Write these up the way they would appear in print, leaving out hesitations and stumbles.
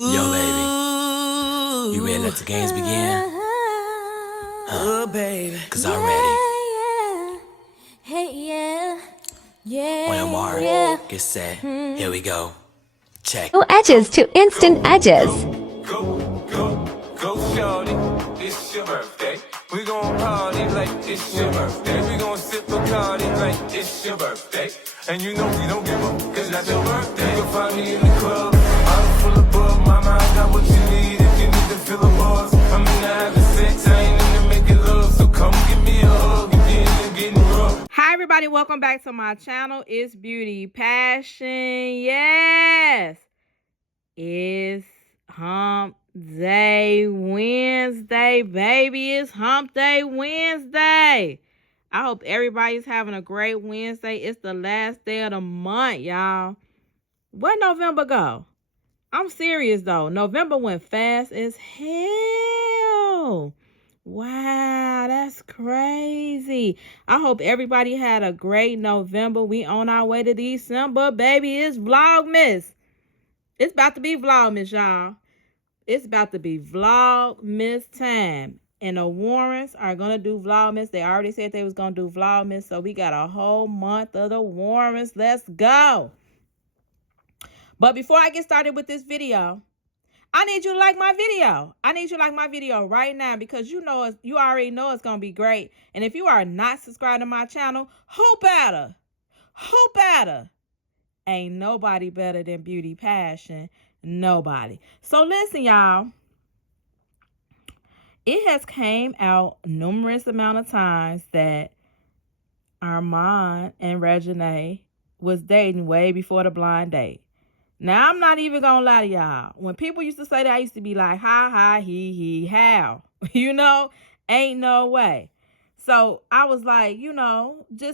Yo, baby, you ready to let the games begin? Baby. Cause I'm ready. Hey, yeah. On your mark, get set, here we go. Check. No edges to instant edges. Go, shorty, it's your birthday. We gon' party like it's your birthday. We gon' sip Bacardi like it's your birthday. And you know we don't give up, cause that's your birthday. You'll find me in the club, I'm full of bug. Mama, I got what you need if you need to fill the bars. I'm in the having sex, I ain't in the making love. So come give me a hug if you're in the getting rough. Hi everybody, welcome back to my channel. It's Beauty Passion. Yes, it's Hump Day Wednesday, baby. It's Hump Day Wednesday. I hope everybody's having a great Wednesday. It's the last day of the month, y'all. Where November go? I'm serious though. November went fast as hell. Wow, that's crazy. I hope everybody had a great November. We on our way to December, baby. It's Vlogmas. It's about to be Vlogmas, y'all. It's about to be Vlogmas time. And the Warrens are going to do Vlogmas. They already said they was going to do Vlogmas. So we got a whole month of the Warrens. Let's go. But before I get started with this video, I need you to like my video. I need you to like my video right now because you already know it's going to be great. And if you are not subscribed to my channel, who better? Who better? Ain't nobody better than Beauty Passion. Nobody. So listen, y'all. It has came out numerous amount of times that Armon and Reginae was dating way before the blind date. Now, I'm not even going to lie to y'all. When people used to say that, I used to be like, ha, he, how? You know, ain't no way. So I was like,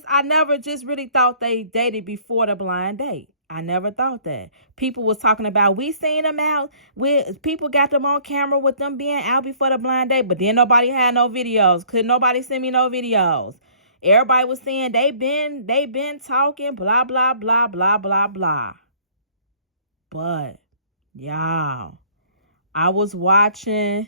I never just really thought they dated before the blind date. I never thought that. People was talking about, we seen them out with, people got them on camera with them being out before the blind date, but then nobody had no videos. Couldn't nobody send me no videos. Everybody was saying they been talking, blah, blah, blah, blah, blah, blah. But, y'all, I was watching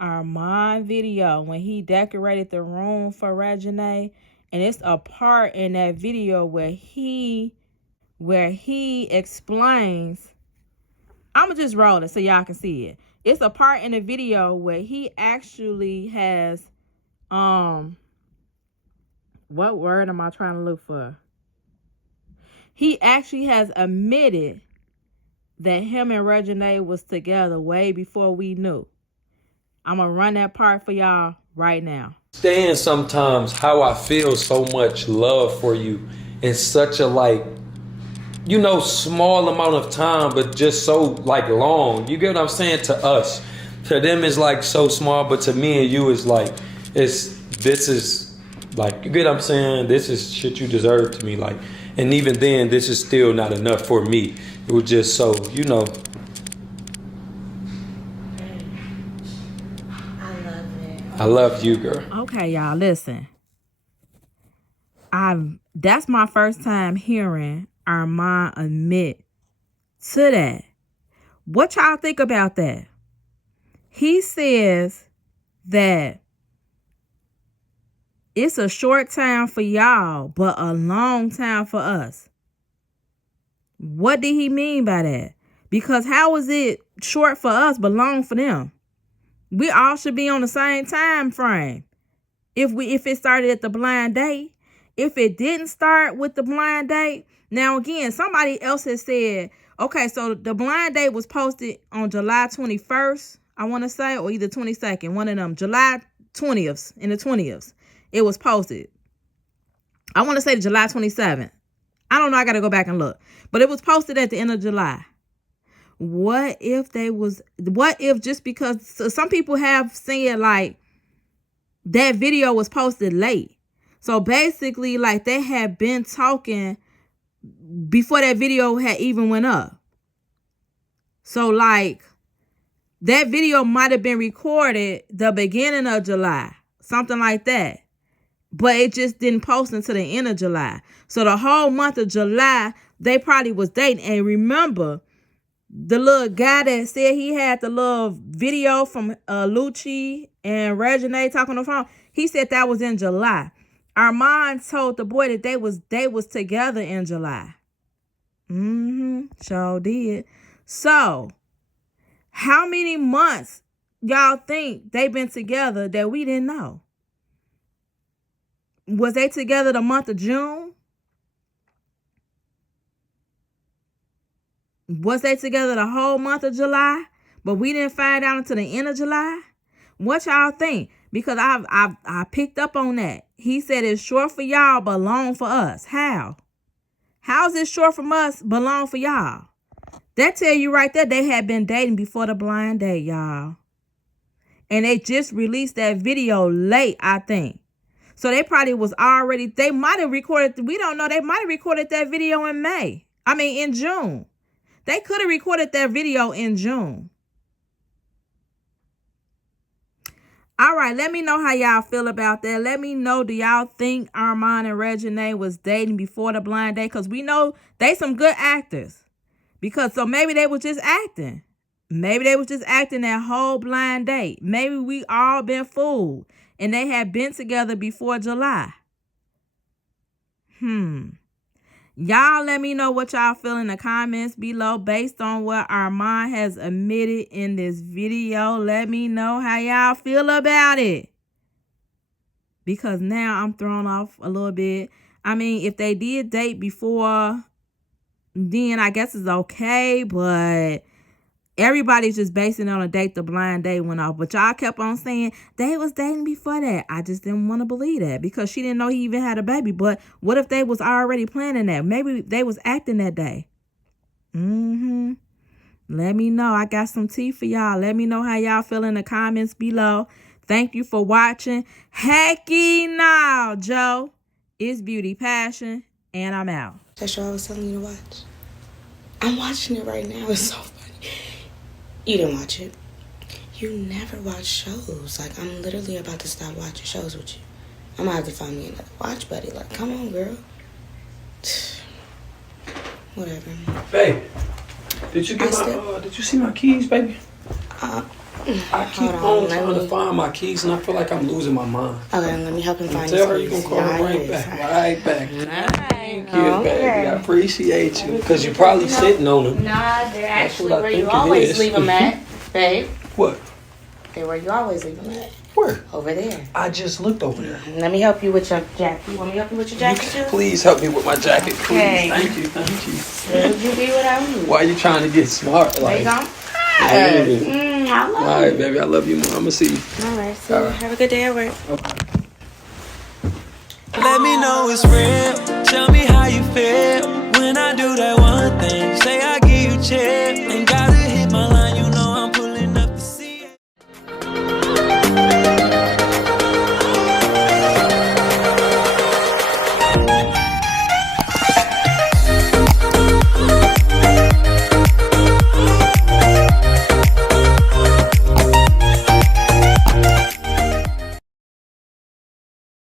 Armon video when he decorated the room for Reginae, and it's a part in that video where he explains, I'm going to just roll it so y'all can see it. It's a part in the video where he actually has, what word am I trying to look for? He actually has admitted that him and Reginae was together way before we knew. I'm going to run that part for y'all right now. Understand sometimes how I feel so much love for you in such a small amount of time, but just so long. You get what I'm saying? To us. To them it's so small, but to me and you is this is you get what I'm saying? This is shit you deserve to me. And even then, this is still not enough for me. It was just so, I love it. I love you, girl. Okay, y'all, listen. That's my first time hearing Armon admit to that. What y'all think about that? He says that it's a short time for y'all, but a long time for us. What did he mean by that? Because how is it short for us but long for them? We all should be on the same time frame. If it started at the blind date, if it didn't start with the blind date, now again, somebody else has said, okay, so the blind date was posted on July 21st, I want to say, or either 22nd, one of them, July 20th, in the 20th, it was posted. I want to say July 27th. I don't know, I got to go back and look. But it was posted at the end of July. What if just because some people have said that video was posted late. So basically they had been talking before that video had even went up. So that video might have been recorded the beginning of July, something like that. But it just didn't post until the end of July. So the whole month of July, they probably was dating. And remember, the little guy that said he had the little video from Lucci and Reginae talking on the phone, he said that was in July. Armand told the boy that they was together in July. Sure did. So, how many months y'all think they been together that we didn't know? Was they together the month of June? Was they together the whole month of July, but we didn't find out until the end of July? What y'all think? Because I picked up on that. He said it's short for y'all, but long for us. How? How's it short from us, but long for y'all? That tell you right there they had been dating before the blind date, y'all. And they just released that video late, I think. So they probably was already, they might have recorded, we don't know, they might have recorded that video in June. They could have recorded that video in June. All right, let me know how y'all feel about that. Let me know, do y'all think Armand and Reginae was dating before the blind date? Because we know they some good actors. So maybe they was just acting. Maybe they was just acting that whole blind date. Maybe we all been fooled. And they had been together before July. Y'all let me know what y'all feel in the comments below based on what Armand has admitted in this video. Let me know how y'all feel about it. Because now I'm thrown off a little bit. I mean, if they did date before, then I guess it's okay. But everybody's just basing it on a date the blind date went off. But y'all kept on saying they was dating before that. I just didn't want to believe that because she didn't know he even had a baby. But what if they was already planning that? Maybe they was acting that day. Let me know. I got some tea for y'all. Let me know how y'all feel in the comments below. Thank you for watching. Hecky now, Joe. It's Beauty Passion, and I'm out. That show I was telling you to watch. I'm watching it right now. It's so funny. You didn't watch it. You never watch shows. Like, I'm literally about to stop watching shows with you. I'm gonna have to find me another watch buddy. Like, come on, girl. Whatever. Babe, did you did you see my keys, baby? I keep on trying to find my keys, and I feel like I'm losing my mind. Okay, let me help him find his Tell her keys. you're going to call her right back. Thank you, baby. I appreciate you. Because you're probably sitting on them. Nah, they're actually where you always leave them at, babe. What? They're where you always leave them at. Where? Over there. I just looked over there. Let me help you with your jacket. You want me to help you with your jacket, too? Please help me with my jacket, please. Okay. Thank you. Would you be without me? Why are you trying to get smart? Like, I love you. All right, baby. I love you more. I'm going to see you. All right. See you. Have a good day at work. Okay. Let me know it's real.